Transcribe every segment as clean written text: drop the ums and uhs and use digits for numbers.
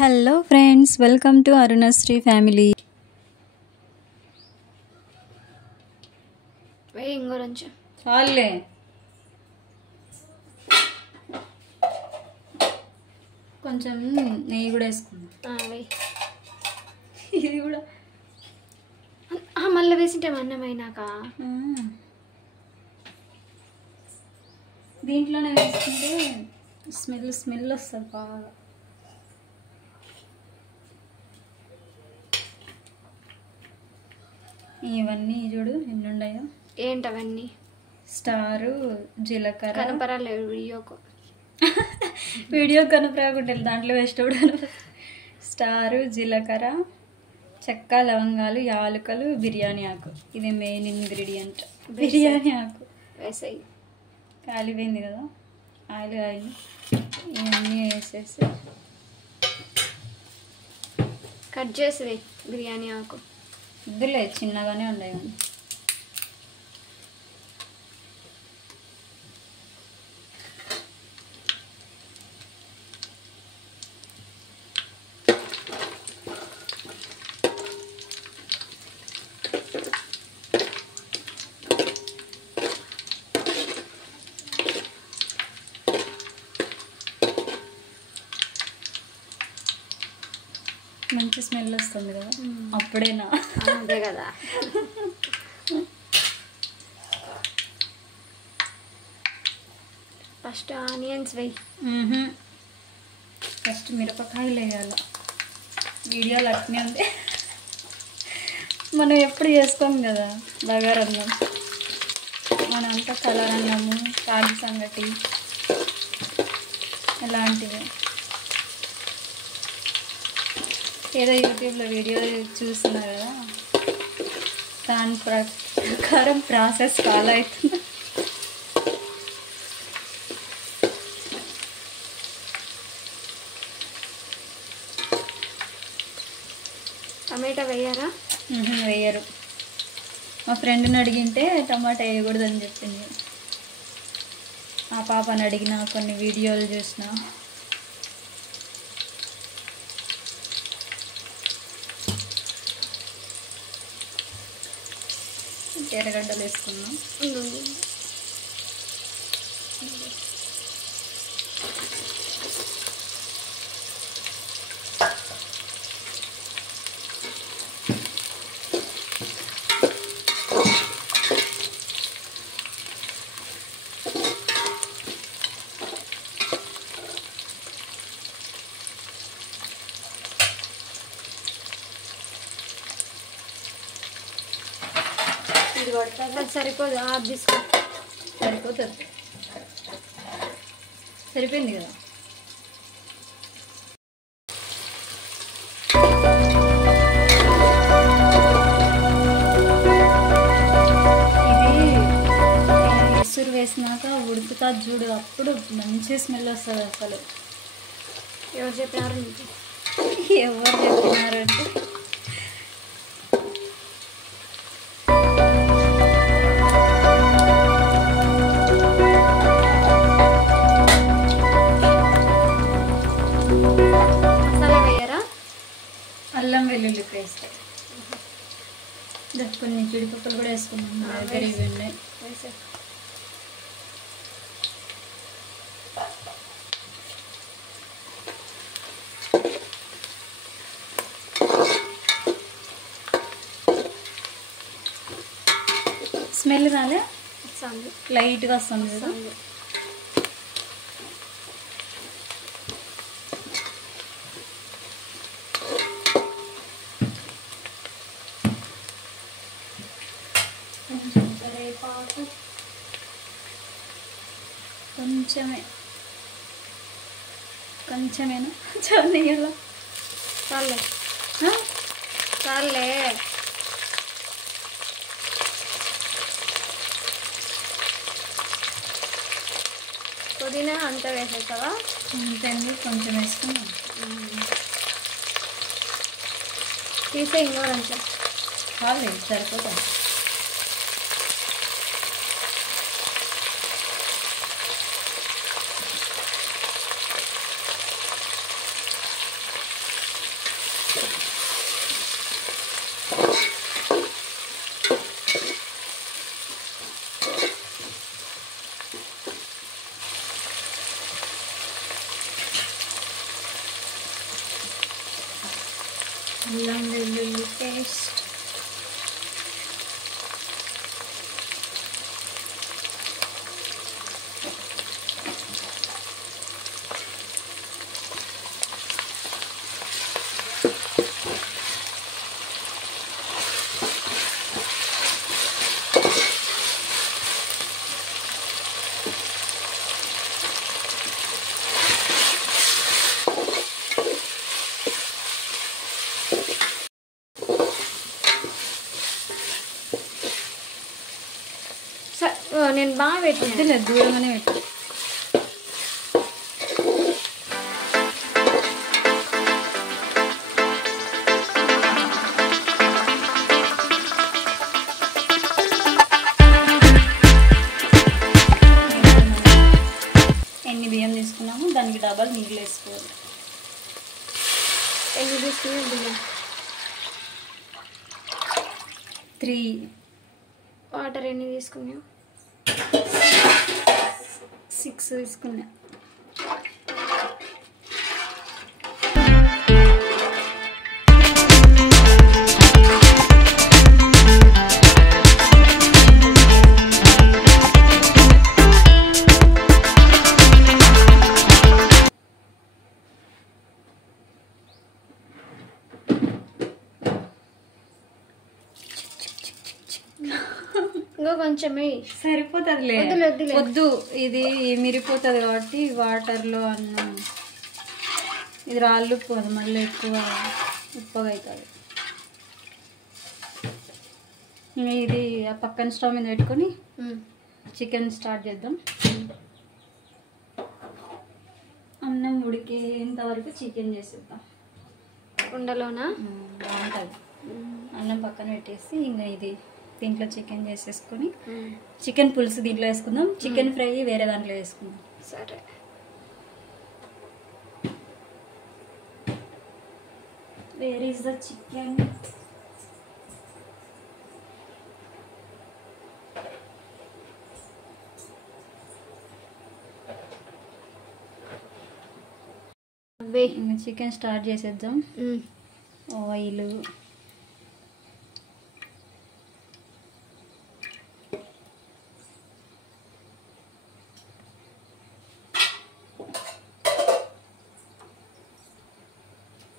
Hello friends, welcome to Arunasri family. చాలే కొంచెం నెయ్యి కూడా వేసుకుందాం. ఇది కూడా మళ్ళీ వేసింటే అన్నమైనాక దీంట్లోనే వేసుకుంటే స్మెల్ వస్తుంది బాగా. ఇవన్నీ చూడు ఎన్ని ఉన్నాయో. ఏంటవన్నీ? స్టారు, జీలకర్ర. కనపరాలేదు వీడియో కనపరాకుంటే దాంట్లో వేసేటప్పుడు. స్టారు, జీలకర్ర, చెక్క, లవంగాలు, యాలకులు, బిర్యానీ ఆకు. ఇది మెయిన్ ఇంగ్రీడియంట్. బిర్యానీ ఆకు వేసాయి. కాలిపోయింది కదా, ఆయిల్ ఇవన్నీ వేసేసి కట్ చేసి బిర్యానీ ఆకు. ఇద్దులే, చిన్నగానే ఉన్నాయి. మంచి స్మెల్ వస్తుంది కదా, అప్పుడేనా? అంతే కదా. ఫస్ట్ ఆనియన్స్ వేయి. ఫస్ట్ మిరపకాయలు వేయాల. వీడియోలు అట్నే ఉంది. మనం ఎప్పుడు చేసుకోం కదా బగారన్నం. మనంతా కలర్ అన్నము, రాగి సంగటి ఇలాంటివి. ఏదో యూట్యూబ్లో వీడియో చూస్తున్నారు కదా, దాని ప్రకారం ప్రాసెస్ ఫాలో అవుతుంది. టమాటా వేయరా? వేయరు. మా ఫ్రెండ్ని అడిగింటే టమాటా వేయకూడదని చెప్పింది. ఆ పాపని అడిగిన, కొన్ని వీడియోలు చూసిన. ఎర్రగడ్డలు వేసుకున్నాం. ఇది కొడతా. సరిపోదు, ఆఫ్ తీసుకో. సరిపోతుంది. సరిపోయింది కదా. ఇది ఇసురు వేసినాక ఉడుకుతా చూడు, అప్పుడు మంచి స్మెల్ వస్తుంది అసలు. ఎవరు చెప్పారు? ఎవరు చెప్పినారంటే అల్లం వెల్లుల్లి పేస్ట్. కొన్ని జీడిపప్పులు కూడా వేసుకున్నాం. నా దగ్గర ఇవి ఉన్నాయి. స్మెల్ రాలే, లైట్గా వస్తుంది కదా. కొంచెం కరివేపాకు, కొంచెమేనా చాలు. చాలే చాలే. పుదీనా అంతా వేసేస్తావా? అంతే, కొంచెం వేసుకున్నాం. తీసే ఇంకో కొంచెం చాలు, సరిపోతాం. అల్లం వెల్లుల్లి పేస్ట్, నేను బాగా పెట్టిన లేదు దూరంగానే పెట్టు. ఎన్ని బియ్యం తీసుకున్నాము దానికి డబల్ నీళ్ళు వేసుకోవాలి. ఎన్ని తీసుకున్నా బియ్యం 3. వాటర్ ఎన్ని తీసుకున్నావు? 6 తీసుకున్నా. ఇంకో కొంచెం సరిపోతుందిలే. వద్దు, ఇది మిరిపోతుంది కాబట్టి వాటర్లో అన్నం ఇది రాళ్ళు పోదు, మళ్ళీ ఎక్కువ ఉప్పగా అవుతుంది. ఇది ఆ పక్కన స్టవ్ మీద పెట్టుకొని చికెన్ స్టార్ట్ చేద్దాం. అన్నం ఉడికేంత వరకు చికెన్ చేసేద్దాం. కుండలోనా బాగుంటుంది. అన్నం పక్కన పెట్టేసి ఇంకా ఇది దీంట్లో చికెన్ చేసేసుకొని చికెన్ పులుసు దీంట్లో వేసుకుందాం, చికెన్ ఫ్రై వేరే దాంట్లో వేసుకుందాం. సరే. Where is the chicken? Chicken start చేసేద్దాం. ఆయిల్,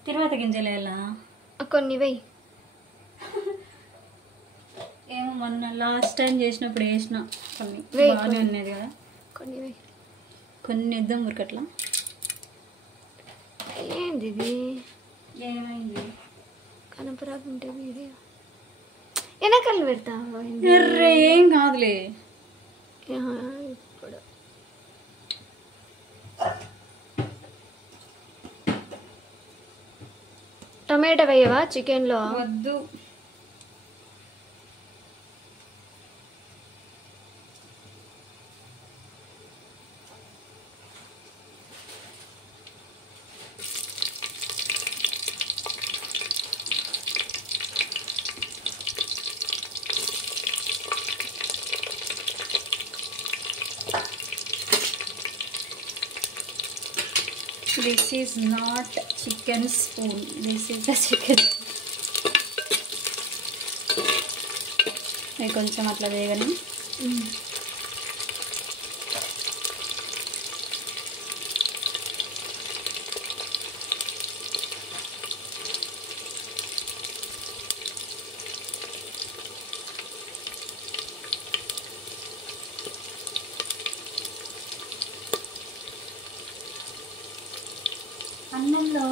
తర్వాత గింజలు ఎలా కొన్ని వెయ్యి. ఏమో మొన్న లాస్ట్ టైం చేసినప్పుడు వేసిన కొన్ని బాగానే ఉన్నది కదా. కొన్ని వెయ్యి. కొన్ని వేద్దాం ఉరకట్లా. ఏంది ఇది? ఏమైంది? కనపరాకుంటే వీడియో వెనకాల పెడతావా? ఏం కాదులే. ఇప్పుడు టమాటా వేయవా చికెన్లో? వద్దు. This is not chicken spoon. This is the chicken. ఇది కొంచెం అట్లా వేయగానే అన్నంలో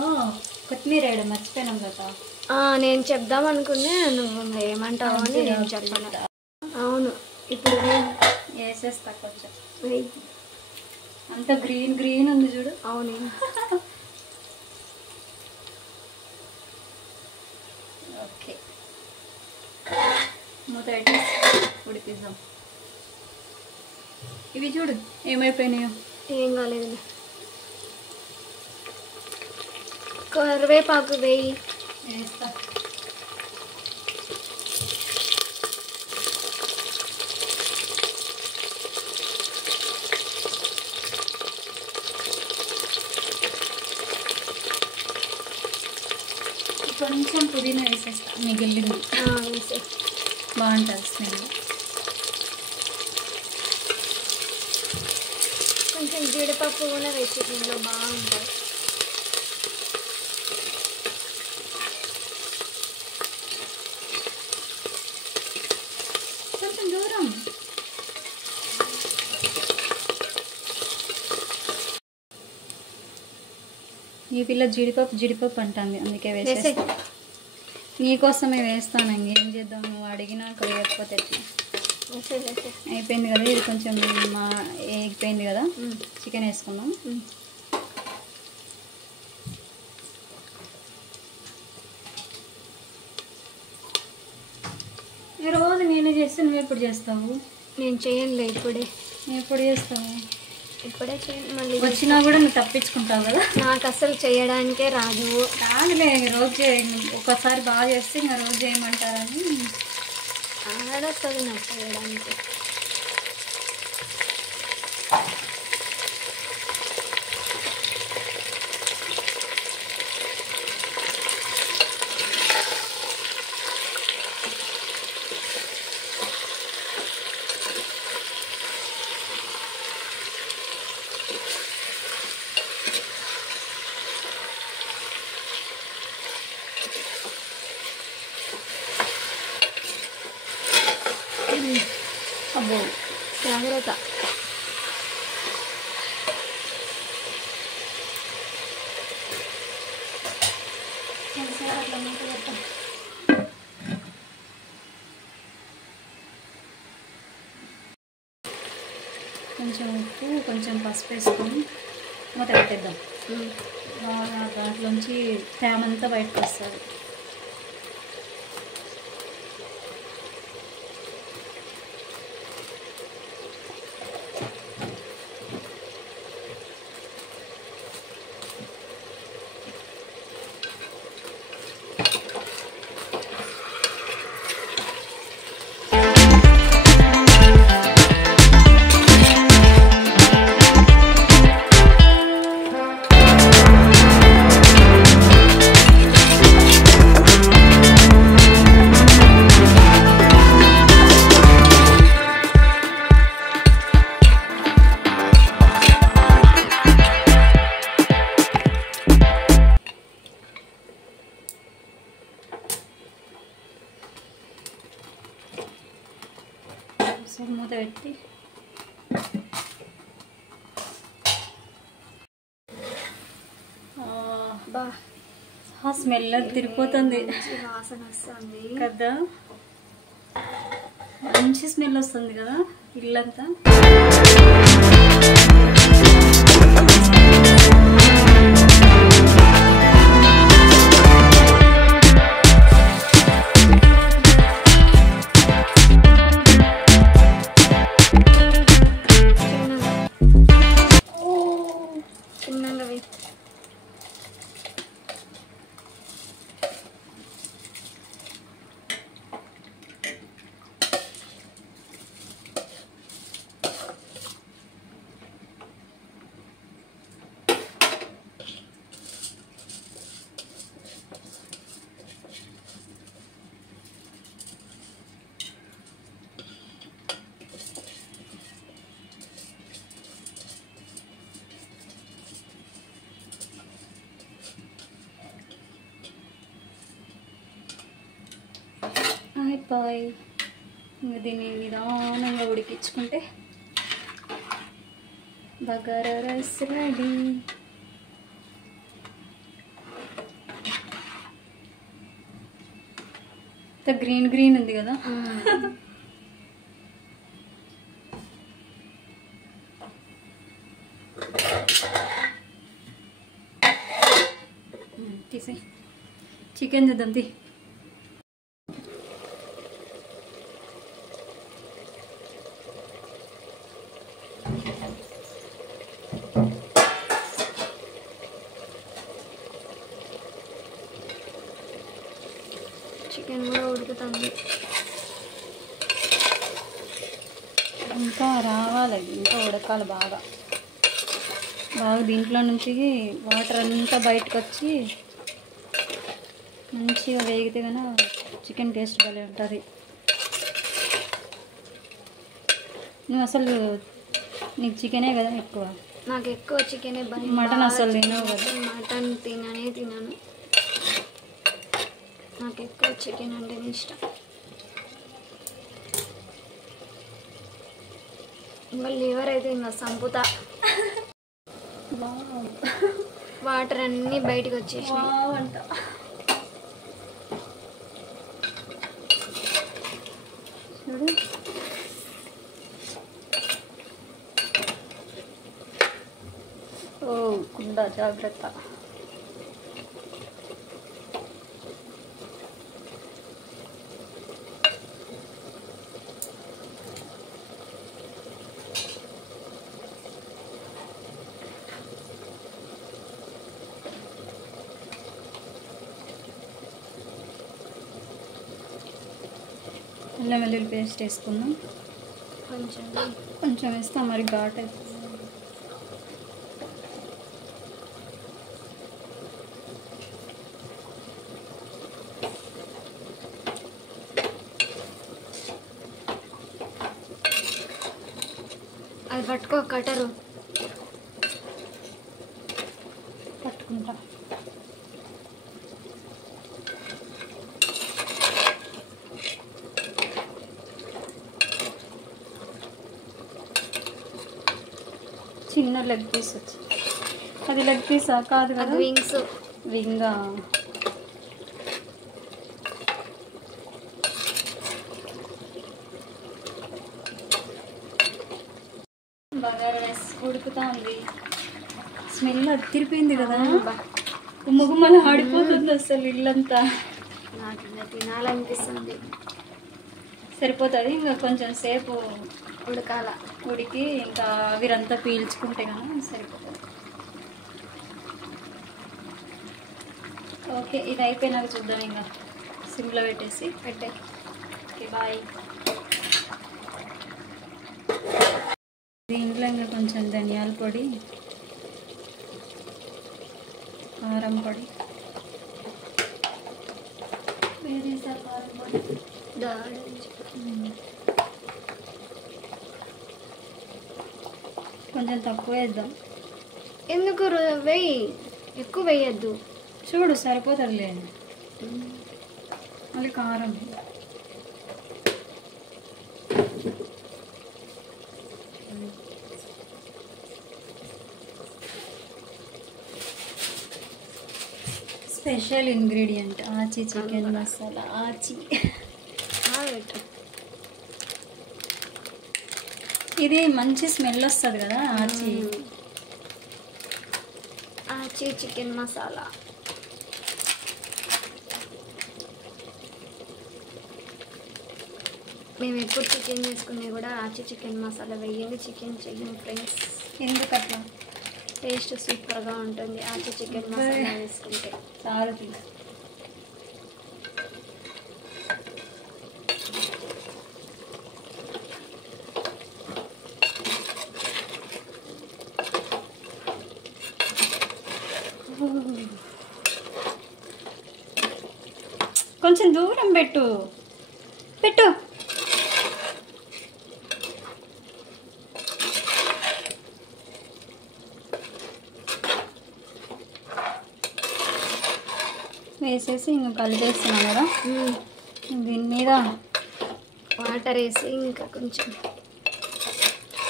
కొత్తిమీర వేయడం మర్చిపోయినాం కదా. నేను చెప్దాం అనుకునే నువ్వు ఏమంటావు అని నేను చెప్పాను. అవును, ఇప్పుడు వేసేస్తా కొంచెం. అంత గ్రీన్ గ్రీన్ ఉంది చూడు. అవును. ఓకే, మూత పెట్టేసి ఉడిపిద్దాం. ఇవి చూడు ఏమైపోయినాయో. ఏం కాలేదు. కరివేపాకు వేయి. వేస్తా. కొంచెం పుదీనా వేసేస్తా, మిగిలింది వేసే. బాగుంటుంది స్మెల్. కొంచెం జీడిపప్పు కూడా వేసి దీంట్లో బాగుంటుంది. కొంచెం దూరం. ఈ పిల్ల జీడిపప్పు అంటుంది, అందుకే వేసేసి. నీకోసమే వేస్తాను, ఇంకేం చేద్దాం, నువ్వు అడిగినాక వేయకపోతే ఎట్లా. అయిపోయింది కదా, ఇది కొంచెం ఎగిపోయింది కదా. చికెన్ వేసుకుందాం. రోజు నేనే చేస్తే నువ్వు ఎప్పుడు చేస్తావు? నేను చేయనులే ఇప్పుడే. నువ్వు ఎప్పుడు చేస్తావు? ఇప్పుడే చేయను, మళ్ళీ వచ్చినా కూడా నువ్వు తప్పించుకుంటావు కదా. నాకు అసలు చేయడానికే రాదు. రాదులే, రోజు ఒకసారి బాగా చేస్తే ఇంకా రోజు చేయమంటారని. ఆడొస్తుంది నాకు చేయడానికి. అబ్బో జాగ్రత్త. కొంచెం ఉప్పు, కొంచెం పసుపు వేసుకొని మూత పెట్టేద్దాం. బాగా దాంట్లోంచి తేమంతా బయటకు వస్తుంది. మూత పెట్టి స్మెల్ తిరిగిపోతుంది, వాసన వస్తుంది కదా. మంచి స్మెల్ వస్తుంది కదా ఇల్లంతా. అయిపోయి ఇంకా దీన్ని నిదానంగా ఉడికించుకుంటే bagara rice ready. Green green ఉంది కదా. తీసే చికెన్ చేద్దాం. చికెన్ కూడా ఉడుకుతుంది. ఇంకా రావాలి, ఇంకా ఉడకాలి బాగా. దీంట్లో నుంచి వాటర్ అంతా బయటకు వచ్చి మంచిగా వేగితే కన్నా చికెన్ టేస్ట్ భలే ఉంటుంది. నువ్వు అసలు నీకు చికెనే కదా ఎక్కువ? నాకు ఎక్కువ చికెనే. మటన్ అసలు తినవు కదా? మటన్ తినను. నాకు ఎక్కువ చికెన్ అంటేనే ఇష్టం. ఇంకా లివర్ అయితే ఇంకా సంపుతా. వాటర్ అన్నీ బయటకు వచ్చేసినాయి. చూడు ఓ కుండ జాగ్రత్త. అల్లం వెల్లుల్లి పేస్ట్ వేసుకుందాం. కొంచెం వేస్తాం, మరి ఘాట్ అవుతుంది. అది పట్టుకో, కట్టరు పట్టుకుంటా. చిన్న లెగ్ పీస్ వచ్చి, అది లెగ్ పీసా? కాదు కదా, వింగ్స్. వింగా. బగారా రైస్ ఉడుకుతా ఉంది. స్మెల్ అదిరిపోయింది కదా, గుమ్మగుమ్మలు ఆడిపోతుంది అసలు ఇల్లంతా. నాకు తినాలనిపిస్తుంది. సరిపోతుంది, ఇంకా కొంచెం సేపు ఉడకాల. ఉడికి ఇంకా ఆవిరంతా పీల్చుకుంటే కానీ సరిపోతుంది. ఓకే, ఇది అయిపోయినాక చూద్దాం. ఇంకా సిమ్లో పెట్టేసి పెట్టే. Okay, bye. దీంట్లో ఇంకా కొంచెం ధనియాల పొడి, కారం పొడి వేసేసా. కారం పొడి కొంచెం తక్కువ వేద్దాం. ఎందుకు? వెయ్యి, ఎక్కువ వేయద్దు. చూడు సరిపోతుందిలే. మళ్ళీ కారం స్పెషల్ ఇంగ్రీడియంట్ ఆచి చికెన్ మసాలా. ఆచి ఇది మంచి స్మెల్ వస్తుంది కదా ఆచి. ఆచి చికెన్ మసాలా. మేము ఎప్పుడు చికెన్ చేసుకునే కూడా ఆచి చికెన్ మసాలా వేయండి, చికెన్ చెయ్యండి ఫ్రెండ్స్. ఎందుకు అట్లా? టేస్ట్ సూపర్గా ఉంటుంది ఆచి చికెన్ మసాలా వేసుకుంటే. చాలు. కొంచెం దూరం పెట్టు. వేసేసి ఇంకా కలిపేస్తున్నాం కదా. దీని మీద వాటర్ వేసి ఇంకా కొంచెం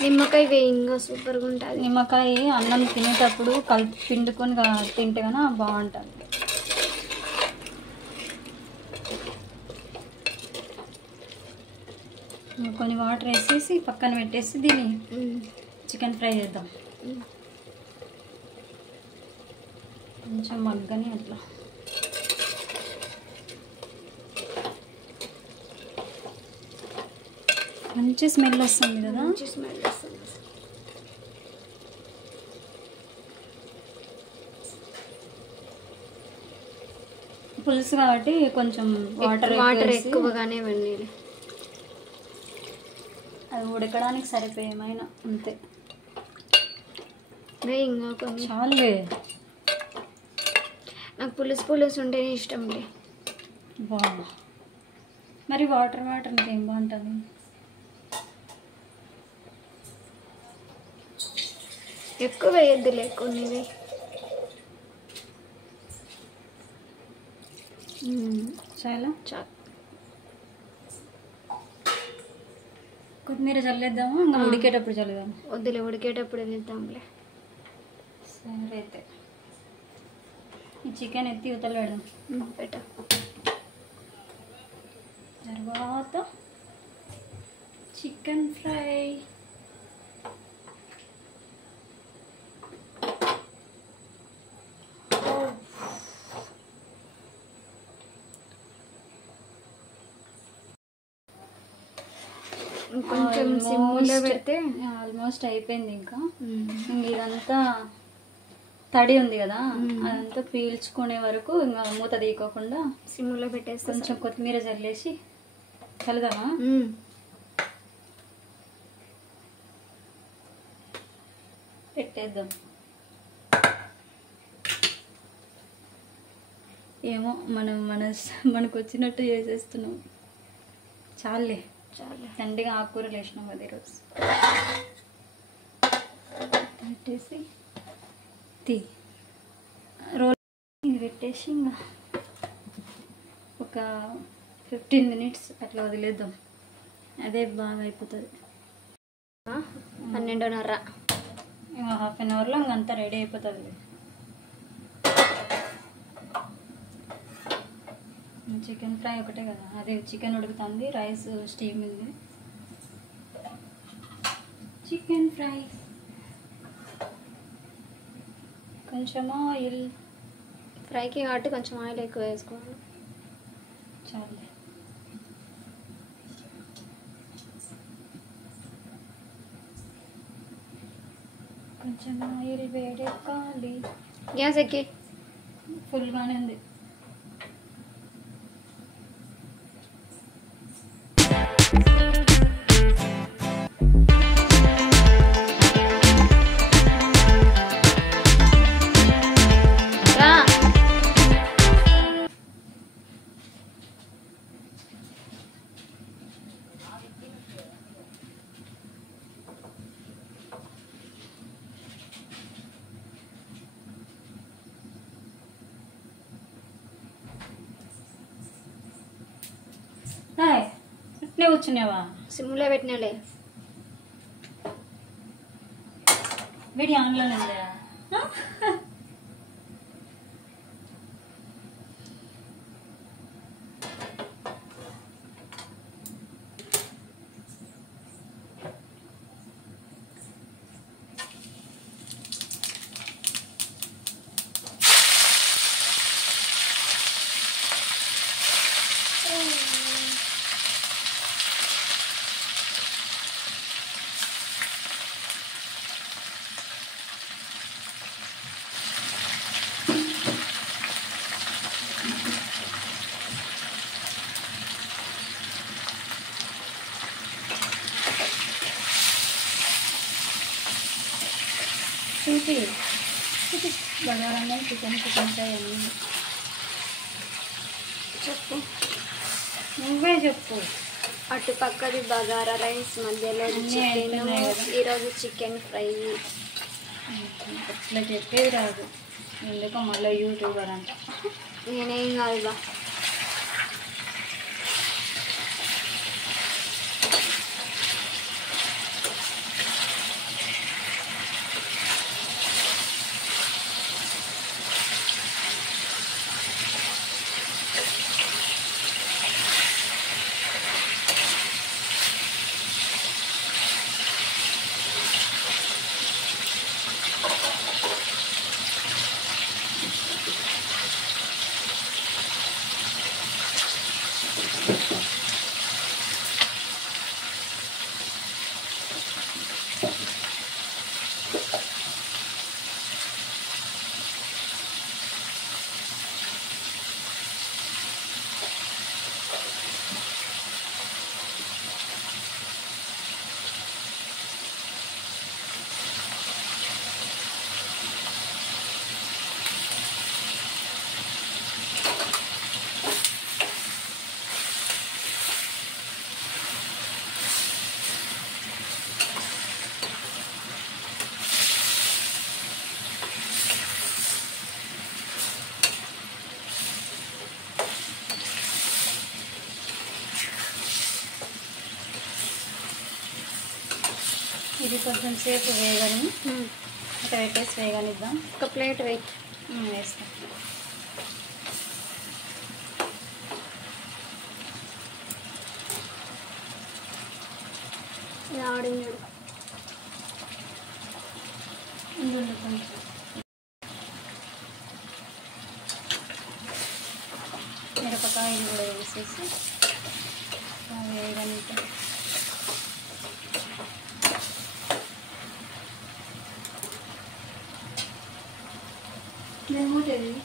నిమ్మకాయ వేయి, ఇంకా సూపర్గా ఉంటుంది. నిమ్మకాయ అన్నం తినేటప్పుడు కలిపి పిండుకొని తింటే కన్నా బాగుంటుంది. కొన్ని వాటర్ వేసేసి పక్కన పెట్టేసి దీన్ని చికెన్ ఫ్రై చేద్దాం. కొంచెం మగ్గని అట్లా. మంచి స్మెల్ వస్తుంది కదా. మంచి స్మెల్ వస్తుంది. పులుసు కాబట్టి కొంచెం వాటర్ ఎక్కువగానే వండి, అది ఉడకడానికి సరిపోయేమైనా అంతే. ఇంకా కొంచెం చాలే. నాకు పులుసు ఉంటేనే ఇష్టం. బాగా మరి వాటర్ ఇంకేం బాగుంటుంది. ఎక్కువ వేయద్దులే, కొన్ని చాలా చాలు. కొత్తిమీర చల్లేద్దామా, ఇంకా ఉడికేటప్పుడు చల్లేదాము? వద్దులే, ఉడికేటప్పుడు వేద్దాంలే. సరే అయితే ఈ చికెన్ ఎత్తి ఉతలు పెడదాం. పెట్ట తర్వాత చికెన్ ఫ్రై. కొంచెం సిమ్లో పెడితే ఆల్మోస్ట్ అయిపోయింది. ఇంకా ఇదంతా తడి ఉంది కదా, అదంతా పీల్చుకునే వరకు ఇంకా మూత తీయకోకుండా సిమ్లో పెట్టేసి కొంచెం కొత్తిమీర చల్లేసి చల్లుదామా? పెట్టేద్దాం. ఏమో మనకు వచ్చినట్టు చేసేస్తున్నాం. చాలే తండ్రిగా ఆకుకూరలు వేసినాం కదా ఈరోజు. పెట్టేసి రోల్ ఇది పెట్టేసి ఇంకా ఒక 15 minutes అట్లా వదిలేద్దాం. అదే బాగా అయిపోతుంది. 12:30 హాఫ్ అన్ అవర్లో ఇంకంతా రెడీ అయిపోతుంది. చికెన్ ఫ్రై ఒకటే కదా, అదే చికెన్ ఉడుకుతుంది, రైస్ స్టీమ్ ఉంది. చికెన్ ఫ్రై కొంచెం ఆయిల్, ఫ్రైకి కాబట్టి కొంచెం ఆయిల్ ఎక్కువ వేసుకోవాలి. చాలు. కొంచెం ఆయిల్ వేడెక్కాలి. గ్యాస్ ఎక్కి ఫుల్గానే ఉంది. ఇట్నే కూర్చున్నావా? సిమ్లో పెట్టినాలే. వీడి ఆన్లోనే ఉందా? చూపి బగారన్నం, చికెన్ ఫ్రై అన్నీ చెప్పు, నువ్వే చెప్పు. అటు పక్కది బగారా రైస్, మధ్యలో చికెన్, ఈరోజు చికెన్ ఫ్రై. ఇట్లా చెప్పేది రాదు, ఎందుకో మళ్ళీ యూట్యూబర్ అంట. నేనేం కాదు బా. ఇది కొంచెం సేపు వేగని అట్లా పెట్టేసి వేగనిద్దాం. ఒక ప్లేట్ వేయి. వేస్తాం. ఆడించుడు కొంచెం మిరపకాయలు కూడా వేసేసి వేగనిద్దాం. ఏమవుతుంది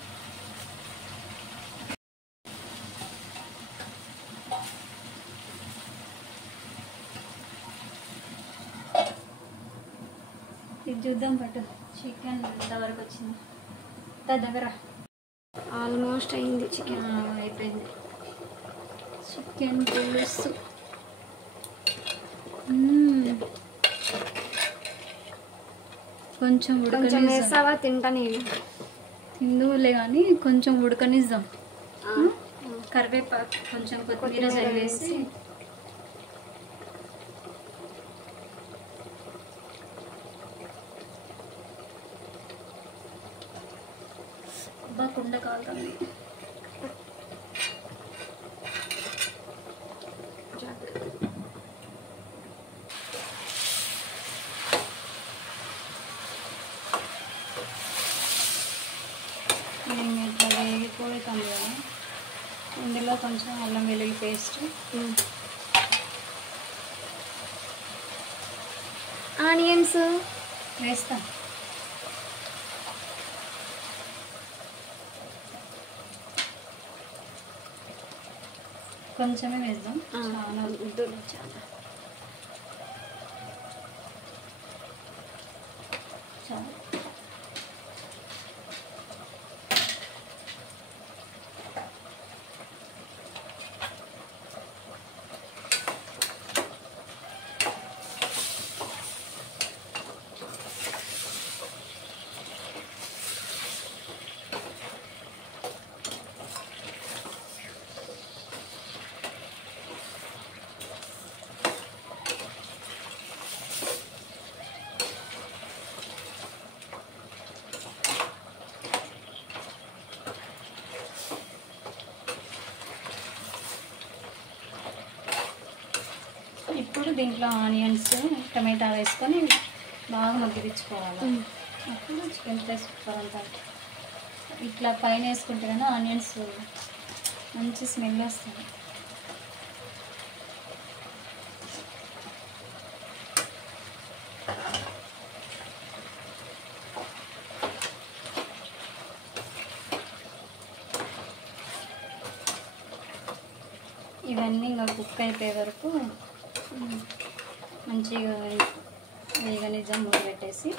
ఇది చూద్దాం. పట్టు చికెన్ ఎంతవరకు వచ్చింది దగ్గర. ఆల్మోస్ట్ అయింది. చికెన్ అయిపోయింది. చికెన్ పులుసు కొంచెం వేసావా? తింటా నేను. తిందులే కానీ కొంచెం ఉడకనిద్దాం. కరివేపాకు కొంచెం కొత్తిమీర చల్లేసి కుండ కాలుతుంది. ఇట్లా వేగిపోతుంది కదా, ఇందులో కొంచెం అల్లం వెల్లుల్లి పేస్ట్, ఆనియన్స్ వేస్తాం. కొంచెమే వేద్దాం. చాలా వద్దులే, చాలా చాలా ఇప్పుడు దీంట్లో ఆనియన్స్ టమాటా వేసుకొని బాగా మగ్గిపించుకోవాలి. అప్పుడు చికెన్ ఫ్రై సూపర్ అంటారు. ఇట్లా పైన వేసుకుంటే కానీ ఆనియన్స్ మంచి స్మెల్ వస్తుంది. ఇవన్నీ ఇంకా కుక్ అయిపోయే వరకు మంచిగా వేగనిజం మూత పెట్టేసి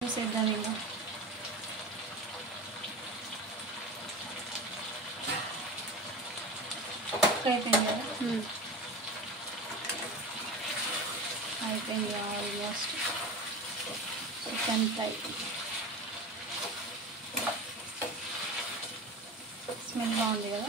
చూసేద్దాం. ఇంకా కుక్ అయిపోయింది కదా, అయిపోయింది ఆల్మోస్ట్. చికెన్ ఫ్రై స్మెల్ బాగుంది కదా.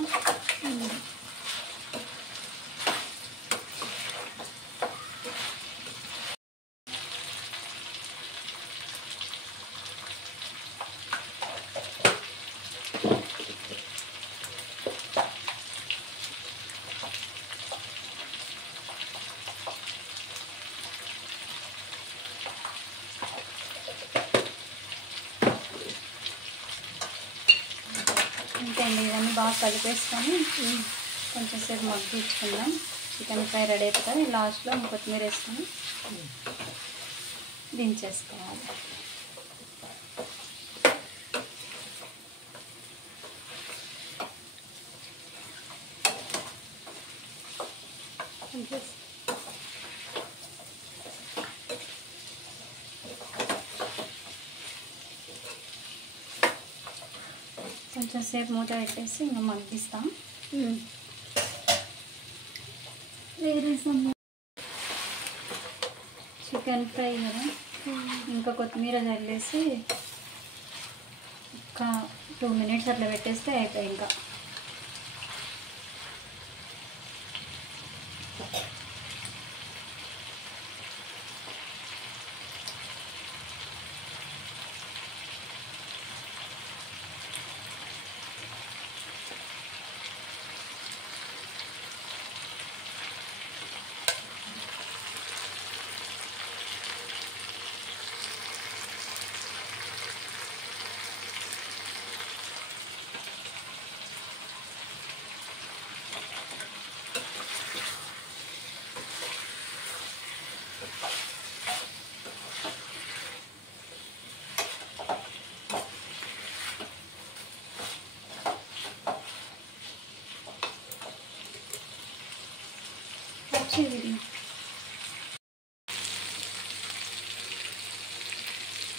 అంతే అండి, ఇవన్నీ బాగా కలిపేసుకొని కొంచెం సేపు మగ్గించుకుందాం. చికెన్ ఫ్రై రెడీ అయిపోతుంది. లాస్ట్లో కొత్తిమీర వేసుకొని దించేసుకోవాలి. కొంచెం సేపు మూత పెట్టేసి ఇంకా మగ్గిస్తాం. చికెన్ ఫ్రై కదా, ఇంకా కొత్తిమీర చల్లేసి ఒక 2 minutes అట్లా పెట్టేస్తే అయిపోయి ఇంకా.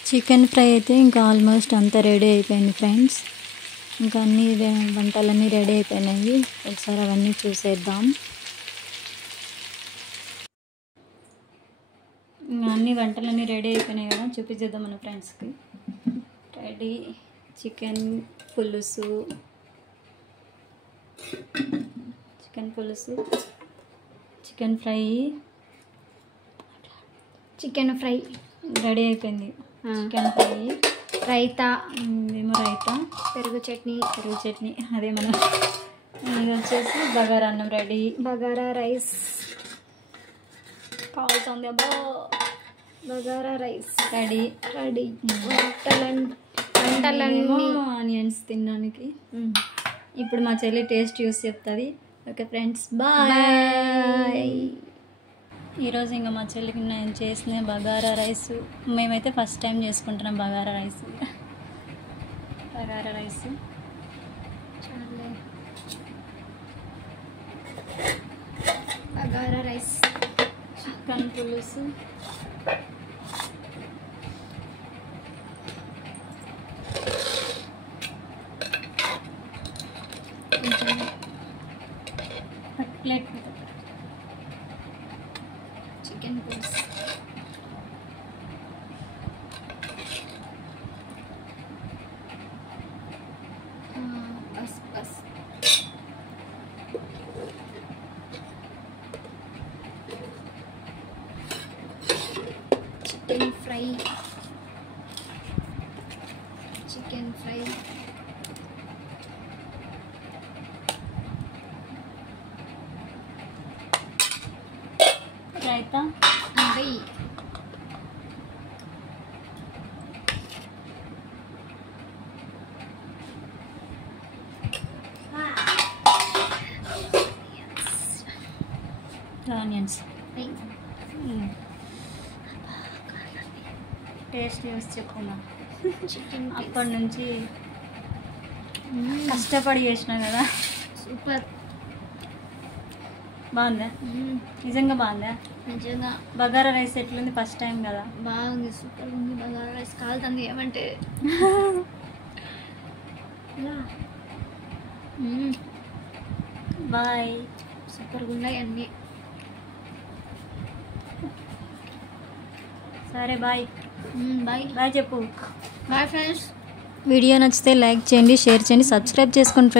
చికెన్ ఫ్రై అయితే ఇంకా ఆల్మోస్ట్ అంతా రెడీ అయిపోయింది ఫ్రెండ్స్. ఇంకా అన్ని వంటలన్నీ రెడీ అయిపోయినాయి. ఒకసారి అవన్నీ చూసేద్దాం. అన్ని వంటలన్నీ రెడీ అయిపోయినాయి కదా, చూపించేద్దాం మన ఫ్రెండ్స్కి. రెడీ చికెన్ పులుసు, చికెన్ ఫ్రై రెడీ అయిపోయింది. చికెన్ ఫ్రై, రైతా, ఏమో రైతా, పెరుగు చట్నీ, అదే మనం. ఇది వచ్చేసి బగారా అన్నం రెడీ, బగారా రైస్ కావాల్సింది. అబ్బా, బగారా రైస్ రెడీ. వంటలన్నీ ఆనియన్స్ తినడానికి. ఇప్పుడు మా చెల్లి టేస్ట్ చూసి చెప్తుంది. Okay friends, bye. ఈరోజు ఇంకా మా చెల్లికి నేను చేసిన బగారా రైస్. మేమైతే ఫస్ట్ టైం చేసుకుంటున్నాం bagara rice. Bagara rice, chicken పులుసు, ప్లేట్ చికెన్ పులుసు, బస్ chicken fry, raita, onions. Taste చూసి చెప్పుకున్నా. చికెన్ అప్పటి నుంచి కష్టపడి చేసినా కదా. సూపర్, బాగుందా? నిజంగా బాగుందా? నిజంగా. బగారా రైస్ ఎట్లుంది? ఫస్ట్ టైం కదా. బాగుంది, సూపర్ ఉంది. బగారా రైస్ కాలుతుంది ఏమంటే. బాయ్. సూపర్గా ఉన్నాయి అన్నీ. సరే బాయ్. బాయ్ చెప్పు. Bye friends. వీడియో నచ్చితే లైక్ చేయండి, షేర్ చేయండి, సబ్స్క్రైబ్ చేసుకోండి.